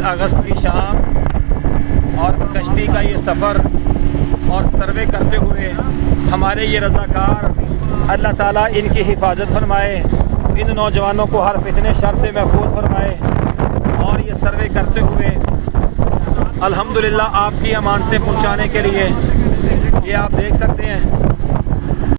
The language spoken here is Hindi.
23 अगस्त की शाम और कश्ती का ये सफ़र और सर्वे करते हुए हमारे ये रज़ाकार, अल्लाह ताला इनकी हिफाजत फरमाए, इन नौजवानों को हर फितने शर से महफूज फरमाए। और ये सर्वे करते हुए अल्हम्दुलिल्लाह आपकी अमानतें पहुँचाने के लिए ये आप देख सकते हैं